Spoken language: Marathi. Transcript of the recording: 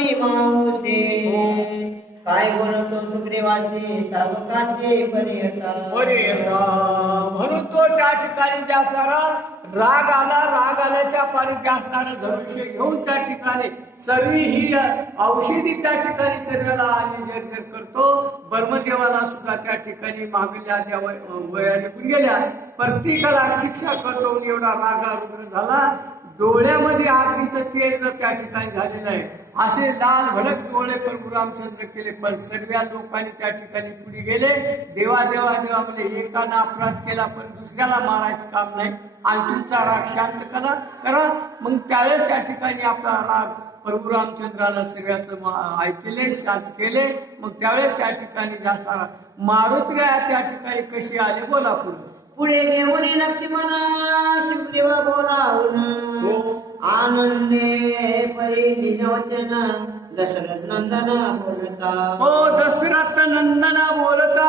कोणी मावशे काय बोलतो सुग्रीवाशी सावकाशी बरे असा म्हणून तो त्या ठिकाणी त्या सारा राग आल्याच्या पाणी त्या असणारं धनुष्य घेऊन त्या ठिकाणी सर्व ही औषधी त्या ठिकाणी शरीराला आणि जर करतो. ब्रह्मदेवाला सुद्धा त्या ठिकाणी मागल्या त्या वया निघून गेल्या. प्रत्येकाला शिक्षा करतो एवढा रागारुद्र झाला. डोळ्यामध्ये आगीचं तेज त्या ठिकाणी झालेलं आहे. असे लाल भडक डोळे प्रभू रामचंद्र केले. पण सर्व लोकांनी त्या ठिकाणी पुढे गेले. देवा म्हणजे एकानं अपराध केला पण दुसऱ्याला मारायचं काम नाही आणि तुमचा राग शांत करा. मग त्यावेळेस त्या ठिकाणी आपला राग प्रभू रामचंद्राला सगळ्याचं ऐकले, शांत केले. मग त्यावेळेस त्या ठिकाणी जास्त मारुतीला त्या ठिकाणी कशी आले बोला पुढे घेऊन लक्ष्मण सुग्रीवा बोलावून आनंदे परी निजवचन दशरथ नंदना बोलता. हो दशरथ नंदना बोलता